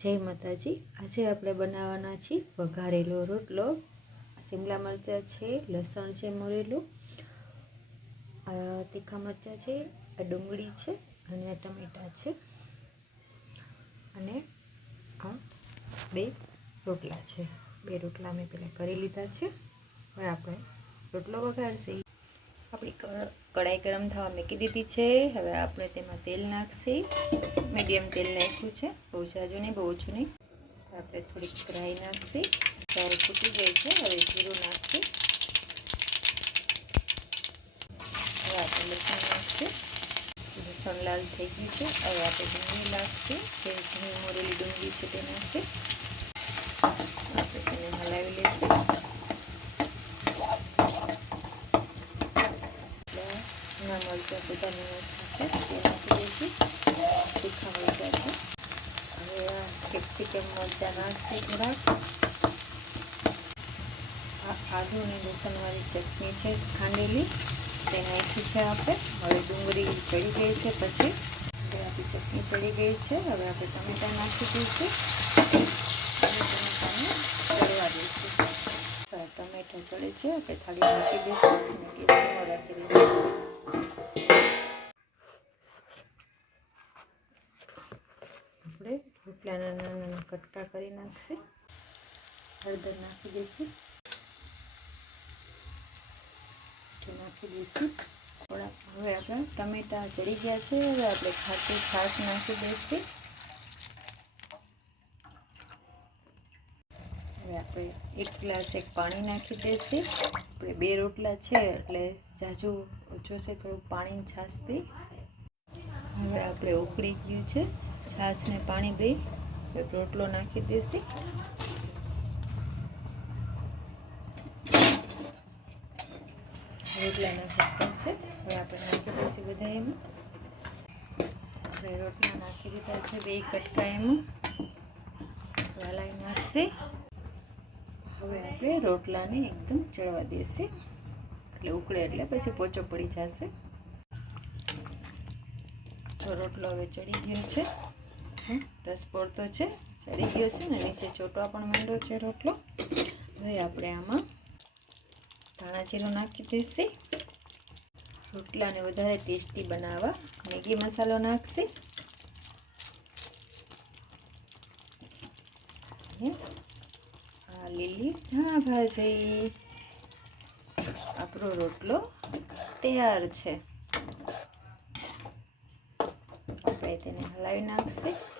જય માતાજી. આજે આપણે બનાવવાના છીએ વઘારેલો રોટલો. શિમલા મરચાં છે, લસણ છે, મોરેલું તીખા મરચાં છે, આ ડુંગળી છે અને આ ટમેટાં છે. અને આ બે રોટલા છે. બે રોટલા મેં પહેલાં કરી લીધા છે. હવે આપણે રોટલો વઘારશે. આપણી કઢાઈ ગરમ થવા મૂકી દીધી છે. હવે આપણે તેમાં તેલ નાખશે. મીડિયમ તેલ નાખ્યું છે. બહુ જાજુ નહીં, બહુ ઓછું નહીં. આપણે થોડીક ફ્રાઈ નાખશે. રાઈ ફૂટી ગઈ છે. હવે જીરું નાખશે. હવે આપણે લસણ નાખશે. લસણ લાલ થઈ ગયું છે. હવે આપણે ડુંગળી નાખશું જે ઝીણી મોરેલી ડુંગળી છે તે નાખશે આપણે તેને હલાવી લઈશું. મરચાં બધાની છે દઈશું તીખા મરચાં છે હવે આ મરચાં નાખશે થોડાક. આ આદુ અને લસણવાળી ચટણી છે ખાંડેલી. તે નાખી છે આપણે. હવે ડુંગળી ચડી ગઈ છે પછી. હવે આપણી ચટણી ચડી ગઈ છે. હવે આપણે ટમેટાં નાખી દઈશું. અને ટમેટાને ચડવા દઈશું. ટમેટા ચડે છે. આપણે થાળી મૂકી દઈશું. અને ગેસમાં રાખી દઈશું. આપણે રોટલાના કટકા કરી નાખશે. હળદર નાખી દઈશું. નાખી દઈશું. થોડા હવે આપણે ટમેટા ચડી ગયા છે. હવે આપણે ખાટી છાશ નાખી દઈશું. હવે આપણે એક ગ્લાસ એક પાણી નાખી દઈશું. આપણે બે રોટલા છે, એટલે જાજુ ઓછો છે થોડું પાણી છાશ બી. હવે આપણે ઉકળી ગયું છે. છાશ ને પાણી બે રોટલો નાખી દઈશું. રોટલાના ઢક્કન છે. હવે આપણે નાખી દઈશું બધા એમાં. આપણે રોટલા નાખી દીધા છે બે કટકા એમાં. હલાવી નાખશે હવે આપણે રોટલાને એકદમ ચડવા દેશે એટલે ઉકળે એટલે પછી પોચો પડી જશે. રોટલો હવે ચડી ગયો છે. રસ પડતો છે, ચડી ગયો છે ને, નીચે ચોટવા પણ માંડ્યો છે રોટલો. હવે આપણે આમાં ધાણા જીરું નાખી દઈશું. રોટલાને વધારે ટેસ્ટી બનાવવા મેગી મસાલો નાખશે. આ લીલી ધાણા ભાજી. આપણો રોટલો તૈયાર છે. આપણે તેને હલાવી નાખશે.